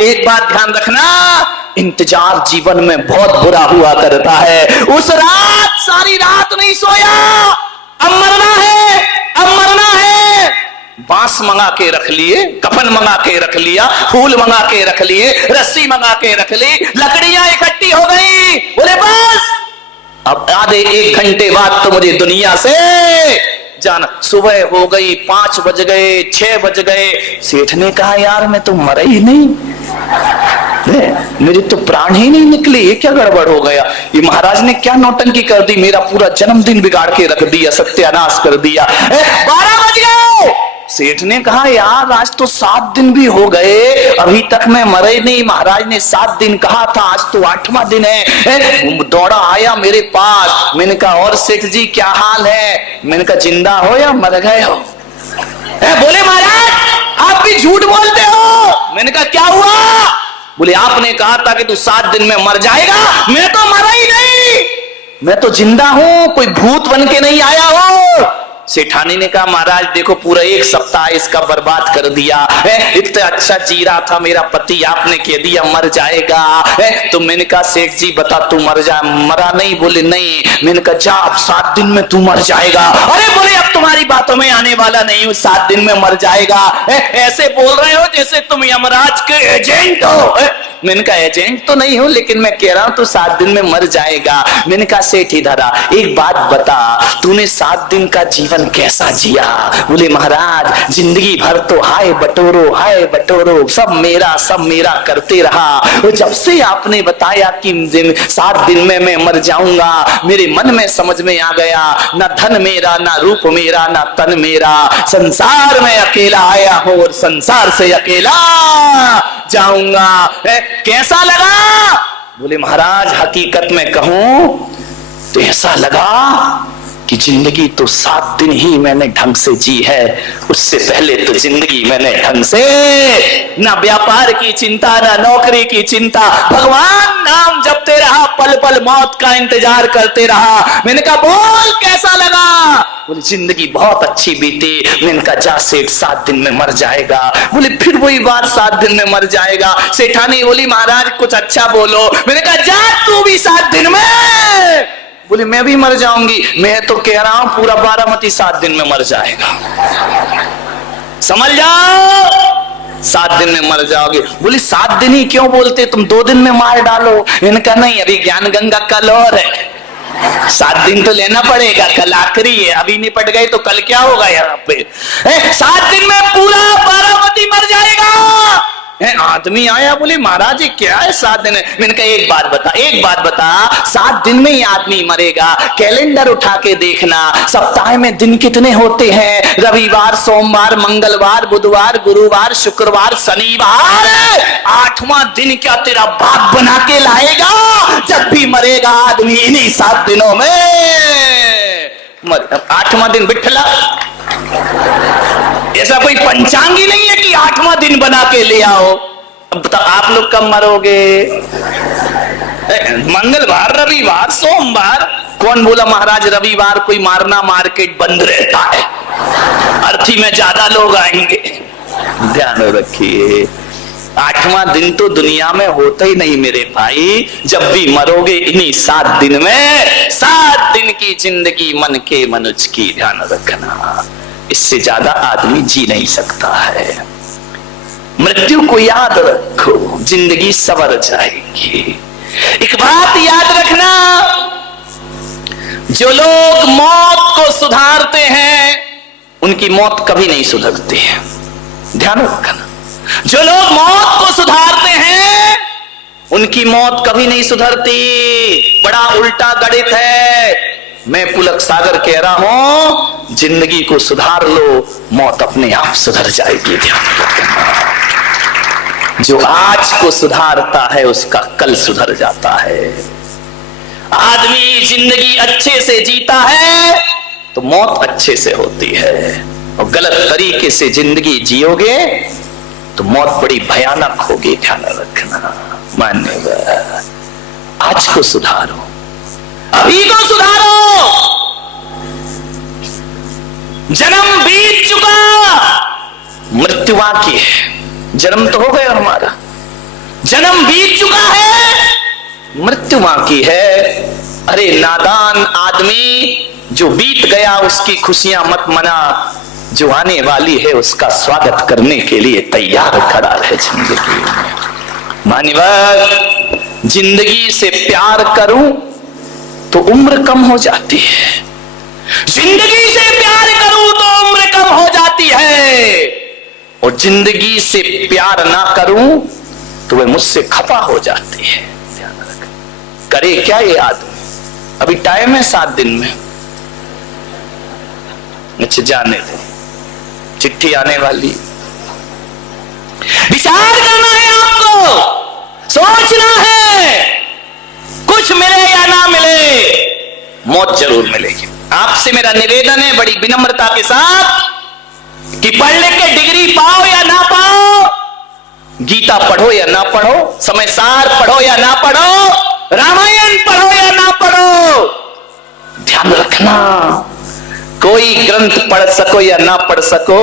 एक बात ध्यान रखना, इंतजार जीवन में बहुत बुरा हुआ करता है। उस रात सारी रात नहीं सोया, अब मरना है, अब मरना है। बांस मंगा के रख लिए, कफन मंगा के रख लिया, फूल मंगा के रख लिए, रस्सी मंगा के रख ली, लकड़ियां इकट्ठी हो गई। बोले बस अब आधे 1 घंटे बाद तो मुझे दुनिया से जाना। सुबह हो गई, 5 बज गए, 6 बज गए। सेठ ने कहा यार मैं तो मरा ही नहीं, मेरे तो प्राण ही नहीं निकले, ये क्या गड़बड़ हो गया? ये महाराज ने क्या नौटंकी कर दी, मेरा पूरा जन्मदिन बिगाड़ के रख दिया, सत्यानाश कर दिया। 12 बज गए। सेठ ने कहा यार आज तो 7 दिन भी हो गए, अभी तक मैं मरा ही नहीं। महाराज ने 7 दिन कहा था, आज तो 8वां दिन है। दौड़ा आया मेरे पास, मैंने कहा और सेठ जी क्या हाल है? मैंने कहा जिंदा हो या मर गए हो? बोले महाराज आप भी झूठ बोलते हो। मैंने कहा क्या हुआ? बोले आपने कहा था कि तू 7 दिन में मर जाएगा। मैं तो मरा ही नहीं, मैं तो जिंदा हूं, कोई भूत बन के नहीं आया हो। सेठानी ने कहा महाराज देखो पूरा 1 सप्ताह इसका बर्बाद कर दिया है, इतना अच्छा जी रहा था मेरा पति, आपने कह दिया मर जाएगा है। तो मैंने कहा सेठ जी बता तू मरा नहीं? बोले नहीं। मैंने कहा जा अब 7 दिन में तू मर जाएगा। अरे बोले अब तुम्हारी बातों में आने वाला नहीं हूं, 7 दिन में मर जाएगा। ऐसे बोल रहे हो जैसे तुम यमराज के एजेंट हो। मैंने कहा एजेंट तो नहीं हूं, लेकिन मैं कह रहा हूं तू 7 दिन में मर जाएगा। मैंने कहा सेठ इधर आ, एक बात बता, तूने 7 दिन का जीवन कैसा जिया? बोले महाराज जिंदगी भर तो हाय बटोरो सब मेरा करते रहा। और जब से आपने बताया कि 7 दिन में मैं मर जाऊंगा, मेरे मन में समझ में आ गया ना धन मेरा, ना रूप मेरा, ना तन मेरा, संसार में अकेला आया हूं और संसार से अकेला जाऊंगा। कैसा लगा? बोले महाराज हकीकत में कहूं तो ऐसा लगा कि जिंदगी तो 7 दिन ही मैंने ढंग से जी है, उससे पहले तो जिंदगी मैंने ढंग से ना व्यापार की चिंता, ना नौकरी की चिंता, भगवान नाम जपते रहा, पल पल मौत का इंतजार करते रहा। मैंने कहा बोल कैसा लगा? बोले जिंदगी बहुत अच्छी बीती। मैंने कहा जा सेठ 7 दिन में मर जाएगा। बोले फिर वही बात 7 दिन में मर जाएगा। सेठानी बोली महाराज कुछ अच्छा बोलो। मैंने कहा जा तू भी 7 दिन में। बोले मैं भी मर जाऊंगी। मैं तो कह रहा हूं पूरा बारामती 7 दिन में मर जाएगा, समझ जाओ 7 दिन में मर जाओगे। बोले 7 दिन ही क्यों बोलते, तुम 2 दिन में मार डालो। इनका नहीं, अभी ज्ञान गंगा कल और है, 7 दिन तो लेना पड़ेगा, कल आखिरी है, अभी निपट गए तो कल क्या होगा यहाँ पे? 7 दिन में पूरा बारामती मर जाएगा। आदमी आया बोले महाराज ये क्या है 7 दिन? मैंने कहा एक बात बता 7 दिन में ही आदमी मरेगा। कैलेंडर उठा के देखना, सप्ताह में दिन कितने होते हैं? रविवार, सोमवार, मंगलवार, बुधवार, गुरुवार, शुक्रवार, शनिवार। 8वां दिन क्या तेरा बाप बना के लाएगा? जब भी मरेगा आदमी इन्हीं 7 दिनों में मर। 8वां दिन बिठला, ऐसा कोई पंचांग ही नहीं है कि 8वां दिन बना के ले आओ। अब बता आप लोग कब मरोगे? मंगलवार, रविवार, सोमवार। कौन बोला महाराज रविवार कोई मारना मार्केट बंद रहता है, अर्थी में ज्यादा लोग आएंगे? ध्यान रखिए 8वां दिन तो दुनिया में होता ही नहीं मेरे भाई। जब भी मरोगे इन्हीं 7 दिन में। 7 दिन की जिंदगी मन के मनुष्य की, ध्यान रखना, इससे ज्यादा आदमी जी नहीं सकता है। मृत्यु को याद रखो, जिंदगी सवर जाएगी। एक बात याद रखना, जो लोग मौत को सुधारते हैं उनकी मौत कभी नहीं सुधरती है। ध्यान रखना, जो लोग मौत को सुधारते हैं उनकी मौत कभी नहीं सुधरती। बड़ा उल्टा गणित है। मैं पुलक सागर कह रहा हूं जिंदगी को सुधार लो, मौत अपने आप सुधर जाएगी। ध्यान रखना, जो आज को सुधारता है उसका कल सुधर जाता है। आदमी जिंदगी अच्छे से जीता है तो मौत अच्छे से होती है, और गलत तरीके से जिंदगी जियोगे तो मौत बड़ी भयानक होगी। ध्यान रखना, मान्यवर आज को सुधारो, अभी को सुधारो। जन्म बीत चुका, मृत्यु बाकी है। जन्म तो हो गया हमारा, जन्म बीत चुका है, मृत्यु बाकी है। अरे नादान आदमी, जो बीत गया उसकी खुशियां मत मना, जो आने वाली है उसका स्वागत करने के लिए तैयार खड़ा रहे जिंदगी में। मान्यवर, जिंदगी से प्यार करूं तो उम्र कम हो जाती है, जिंदगी से प्यार करूं तो उम्र कम हो जाती है, और जिंदगी से प्यार ना करूं तो वह मुझसे खफा हो जाती है। ध्यान रख, करे क्या ये आदमी? अभी टाइम है 7 दिन में, अच्छा जाने दे, चिट्ठी आने वाली। विचार करना है आपको, सोचना है, कुछ मिले या ना मिले मौत जरूर मिलेगी। आपसे मेरा निवेदन है बड़ी विनम्रता के साथ कि पढ़ लिख के डिग्री पाओ या ना पाओ, गीता पढ़ो या ना पढ़ो, समय सार पढ़ो या ना पढ़ो, रामायण पढ़ो या ना पढ़ो, ध्यान रखना, कोई ग्रंथ पढ़ सको या ना पढ़ सको,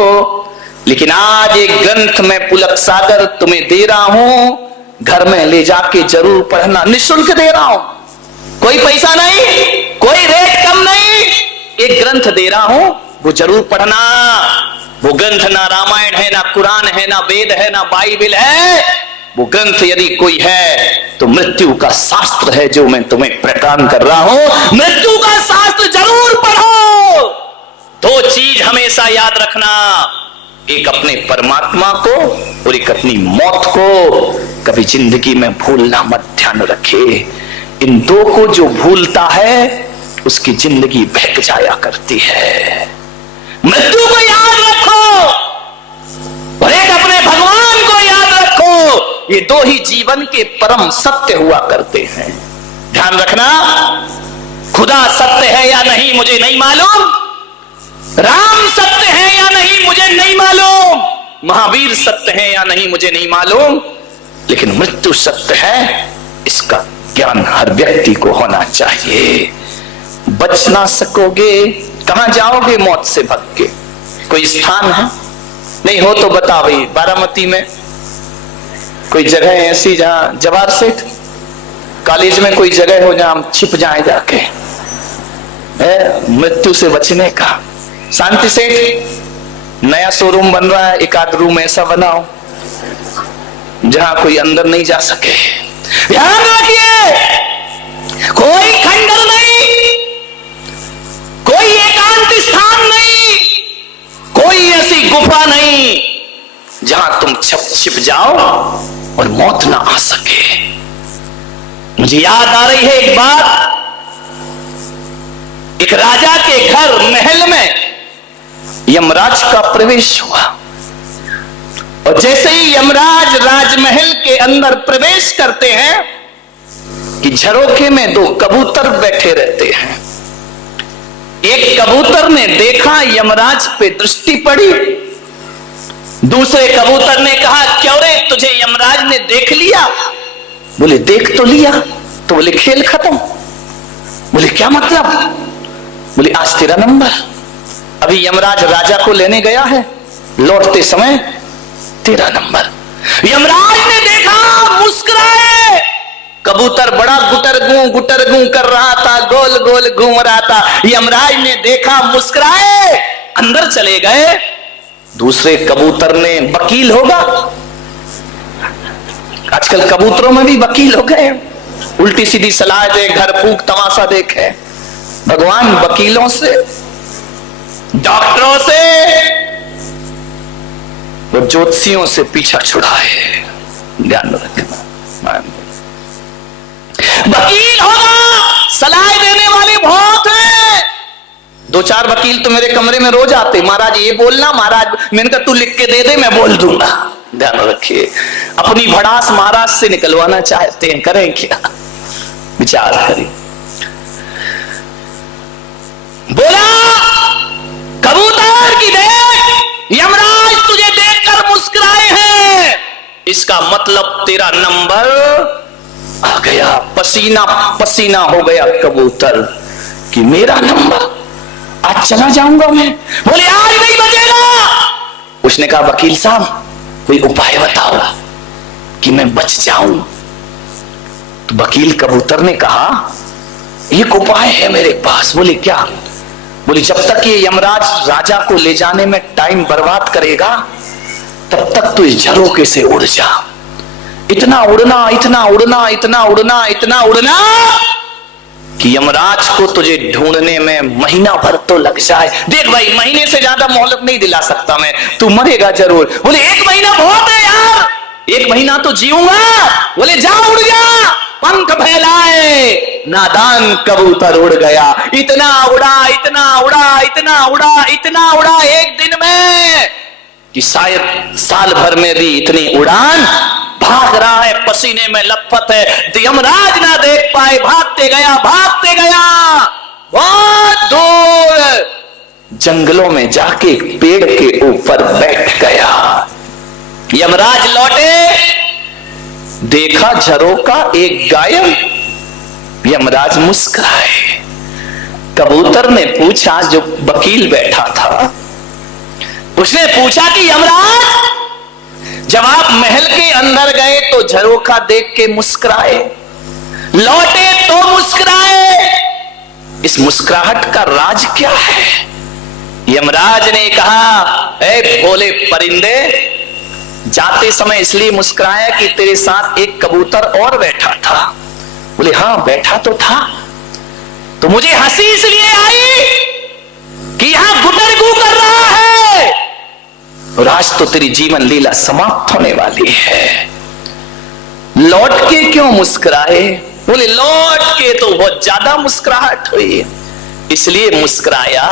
लेकिन आज एक ग्रंथ में पुलक सागर तुम्हें दे रहा हूं, घर में ले जाके जरूर पढ़ना, निःशुल्क दे रहा हूं, कोई पैसा नहीं, कोई रेट कम नहीं, एक ग्रंथ दे रहा हूं, वो जरूर पढ़ना। वो ग्रंथ ना रामायण है, ना कुरान है, ना वेद है, ना बाइबल है, वो ग्रंथ यदि कोई है तो मृत्यु का शास्त्र है जो मैं तुम्हें प्रदान कर रहा हूं। मृत्यु का शास्त्र जरूर पढ़ो। 2 चीज हमेशा याद रखना, एक अपने परमात्मा को और एक अपनी मौत को कभी जिंदगी में भूलना मत, ध्यान रखे। इन 2 को जो भूलता है उसकी जिंदगी बहक जाया करती है। मृत्यु को याद रखो और एक अपने भगवान को याद रखो, ये 2 ही जीवन के परम सत्य हुआ करते हैं। ध्यान रखना, खुदा सत्य है या नहीं मुझे नहीं मालूम, राम सत्य है या नहीं मुझे नहीं मालूम, महावीर सत्य है या नहीं मुझे नहीं मालूम, लेकिन मृत्यु सत्य है, इसका ज्ञान हर व्यक्ति को होना चाहिए। बच ना सकोगे, कहां जाओगे मौत से भाग के? कोई स्थान है? नहीं हो तो बता भाई, बारामती में कोई जगह है ऐसी जहां जवाहर सेठ कॉलेज में कोई जगह हो जहां हम छिप जाए जाके मृत्यु से बचने का? शांति सेठ नया शोरूम बन रहा है, एक आध रूम ऐसा बनाओ जहां कोई अंदर नहीं जा सके। ध्यान रखिए, कोई खंडर नहीं, कोई एकांत स्थान नहीं, कोई ऐसी गुफा नहीं जहां तुम छिप जाओ और मौत ना आ सके। मुझे याद आ रही है एक बात, एक राजा के घर महल में यमराज का प्रवेश हुआ, और जैसे ही यमराज राजमहल के अंदर प्रवेश करते हैं कि झरोखे में 2 कबूतर बैठे रहते हैं। एक कबूतर ने देखा, यमराज पे दृष्टि पड़ी, दूसरे कबूतर ने कहा क्यों रे, तुझे यमराज ने देख लिया? बोले देख तो लिया, तो बोले खेल खत्म। बोले क्या मतलब? बोले आज तेरा नंबर। अभी यमराज राजा को लेने गया है, लौटते समय तेरा नंबर। यमराज ने देखा, मुस्कुराए, कबूतर बड़ा गुटर गू कर रहा था, गोल गोल घूम रहा था। यमराज ने देखा, मुस्कुराए, अंदर चले गए। दूसरे कबूतर ने, वकील होगा, आजकल कबूतरों में भी वकील हो गए, उल्टी सीधी सलाह दे, घर फूक तमाशा देखे। भगवान वकीलों से, डॉक्टरों से, वो ज्योतिषियों से पीछा छुड़ाए। ध्यान रखना, वकील होगा, सलाह देने वाले बहुत हैं। 2-4 वकील तो मेरे कमरे में रोज आते, महाराज ये बोलना, महाराज मैंने कहा तू लिख के दे दे, मैं बोल दूंगा। ध्यान रखिए, अपनी भड़ास महाराज से निकलवाना चाहते हैं, करें क्या? विचार करें। बोला कबूतर की देख, यमराज तुझे देखकर मुस्कुराए हैं, इसका मतलब तेरा नंबर आ गया। पसीना पसीना हो गया कबूतर कि मेरा नंबर, आज चला जाऊंगा मैं। बोले आज नहीं बचेगा। उसने कहा वकील साहब कोई उपाय बताओ। कि मैं बच जाऊं। तो वकील कबूतर ने कहा एक उपाय है मेरे पास। बोले क्या? बोले जब तक ये यमराज राजा को ले जाने में टाइम बर्बाद करेगा तब तक तो इस झरोके से उड़ जा। इतना उड़ना, इतना उड़ना, इतना उड़ना, इतना उड़ना कि यमराज को तुझे ढूंढने में महीना भर तो लग जाए। देख भाई, महीने से ज्यादा मोहलत नहीं दिला सकता मैं, तू मरेगा जरूर। बोले 1 महीना बहुत है यार, 1 महीना तो जीऊंगा। बोले जा, उड़ जा, पंख फैलाए। नादान कबूतर उड़ गया। इतना उड़ा, इतना उड़ा, इतना उड़ा, इतना उड़ा एक दिन में कि शायद साल भर में भी इतनी उड़ान। भाग रहा है, पसीने में लथपथ है, यमराज ना देख पाए, भागते गया, भागते गया, बहुत दूर जंगलों में जाके एक पेड़ के ऊपर बैठ गया। यमराज लौटे, देखा झरोका एक गायब। यमराज मुस्कुराए। कबूतर ने पूछा, जो वकील बैठा था उसने पूछा कि यमराज, जब आप महल के अंदर गए तो झरोका देख के मुस्कुराए, लौटे तो मुस्कुराए, इस मुस्कुराहट का राज क्या है? यमराज ने कहा, ऐ भोले परिंदे, जाते समय इसलिए मुस्कुराया कि तेरे साथ एक कबूतर और बैठा था। बोले हां बैठा तो था, तो मुझे हंसी इसलिए आई कि यहां गुटरगू कर रहा है और आज तो तेरी जीवन लीला समाप्त होने वाली है। लौट के क्यों मुस्कुराए? बोले लौट के तो बहुत ज्यादा मुस्कुराहट हुई, इसलिए मुस्कुराया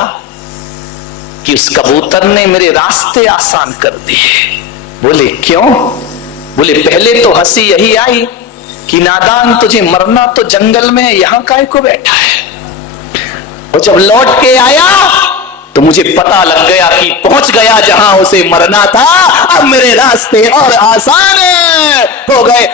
कि उस कबूतर ने मेरे रास्ते आसान कर दिए। बोले क्यों? बोले पहले तो हंसी यही आई कि नादान, तुझे मरना तो जंगल में है, यहां काहे को बैठा है। और जब लौट के आया तो मुझे पता लग गया कि पहुंच गया जहां उसे मरना था, अब मेरे रास्ते और आसान हो गए।